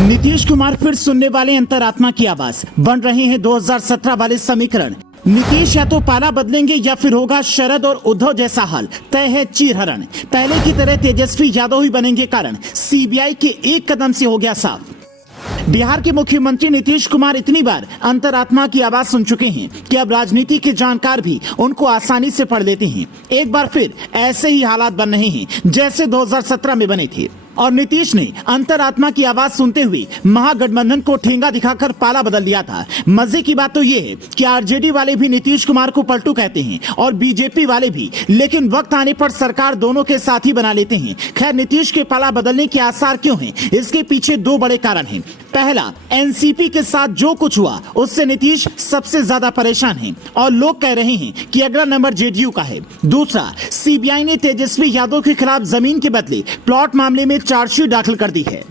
नीतीश कुमार फिर सुनने वाले अंतरात्मा की आवाज, बन रहे हैं 2017 वाले समीकरण। नीतीश या तो पाला बदलेंगे या फिर होगा शरद और उद्धव जैसा हाल, तय है चीरहरण। पहले की तरह तेजस्वी यादव ही बनेंगे कारण, सीबीआई के एक कदम से हो गया साफ। बिहार के मुख्यमंत्री नीतीश कुमार इतनी बार अंतरात्मा की आवाज सुन चुके हैं कि अब राजनीति के जानकार भी उनको आसानी से पढ़ लेते हैं। एक बार फिर ऐसे ही हालात बन रहे हैं जैसे 2017 में बने थे, और नीतीश ने अंतरात्मा की आवाज सुनते हुए महागठबंधन को ठेंगा दिखाकर पाला बदल दिया था। मजे की बात तो ये है कि आरजेडी वाले भी नीतीश कुमार को पलटू कहते हैं और बीजेपी वाले भी, लेकिन वक्त आने पर सरकार दोनों के साथ ही बना लेते हैं। खैर, नीतीश के पाला बदलने के आसार क्यों हैं? इसके पीछे दो बड़े कारण हैं। पहला, एनसीपी के साथ जो कुछ हुआ उससे नीतीश सबसे ज्यादा परेशान हैं और लोग कह रहे हैं कि अगला नंबर जेडीयू का है। दूसरा, सीबीआई ने तेजस्वी यादव के खिलाफ जमीन के बदले प्लॉट मामले में चार्जशीट दाखिल कर दी है।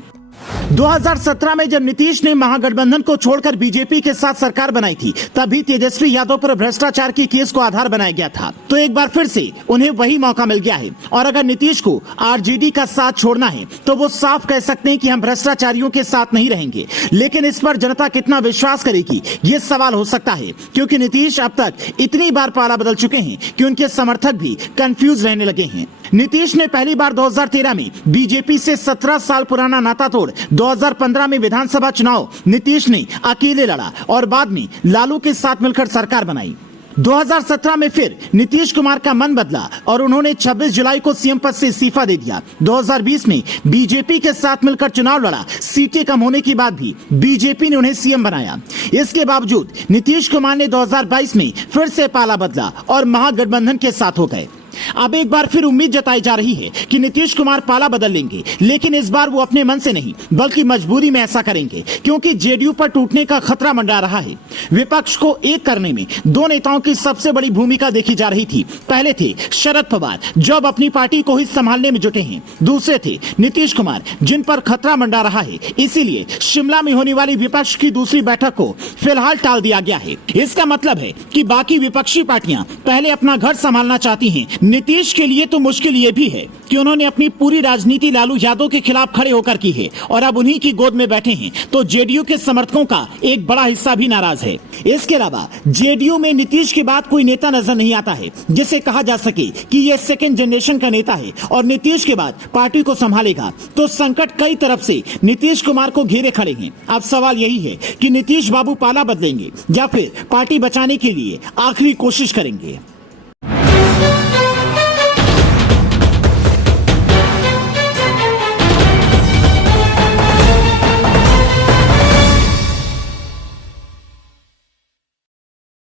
2017 में जब नीतीश ने महागठबंधन को छोड़कर बीजेपी के साथ सरकार बनाई थी, तभी तेजस्वी यादव पर भ्रष्टाचार की केस को आधार बनाया गया था। तो एक बार फिर से उन्हें वही मौका मिल गया है, और अगर नीतीश को आरजेडी का साथ छोड़ना है तो वो साफ कह सकते हैं कि हम भ्रष्टाचारियों के साथ नहीं रहेंगे। लेकिन इस पर जनता कितना विश्वास करेगी, ये सवाल हो सकता है, क्योंकि नीतीश अब तक इतनी बार पाला बदल चुके हैं कि उनके समर्थक भी कंफ्यूज रहने लगे हैं। नीतीश ने पहली बार 2013 में बीजेपी से 17 साल पुराना नाता तोड़ 2015 में विधानसभा चुनाव नीतीश ने अकेले लड़ा और बाद में लालू के साथ मिलकर सरकार बनाई। 2017 में फिर नीतीश कुमार का मन बदला और उन्होंने 26 जुलाई को सीएम पद से इस्तीफा दे दिया। 2020 में बीजेपी के साथ मिलकर चुनाव लड़ा, सीटें कम होने के बाद भी बीजेपी ने उन्हें सीएम बनाया। इसके बावजूद नीतीश कुमार ने 2022 में फिर से पाला बदला और महागठबंधन के साथ हो गए। अब एक बार फिर उम्मीद जताई जा रही है कि नीतीश कुमार पाला बदल लेंगे, लेकिन इस बार वो अपने मन से नहीं बल्कि मजबूरी में ऐसा करेंगे, क्योंकि जेडीयू पर टूटने का खतरा मंडरा रहा है। विपक्ष को एक करने में दो नेताओं की सबसे बड़ी भूमिका देखी जा रही थी। पहले थे शरद पवार, जो अब अपनी पार्टी को ही संभालने में जुटे हैं। दूसरे थे नीतीश कुमार, जिन पर खतरा मंडरा रहा है। इसीलिए शिमला में होने वाली विपक्ष की दूसरी बैठक को फिलहाल टाल दिया गया है। इसका मतलब है कि बाकी विपक्षी पार्टियां पहले अपना घर संभालना चाहती हैं। नीतीश के लिए तो मुश्किल ये भी है कि उन्होंने अपनी पूरी राजनीति लालू यादव के खिलाफ खड़े होकर की है और अब उन्हीं की गोद में बैठे हैं, तो जेडीयू के समर्थकों का एक बड़ा हिस्सा भी नाराज है। इसके अलावा जेडीयू में नीतीश के बाद कोई नेता नजर नहीं आता है जिसे कहा जा सके कि ये सेकेंड जनरेशन का नेता है और नीतीश के बाद पार्टी को संभालेगा। तो संकट कई तरफ से नीतीश कुमार को घेरे खड़े हैं। अब सवाल यही है कि नीतीश बाबू पाला बदलेंगे या फिर पार्टी बचाने के लिए आखिरी कोशिश करेंगे।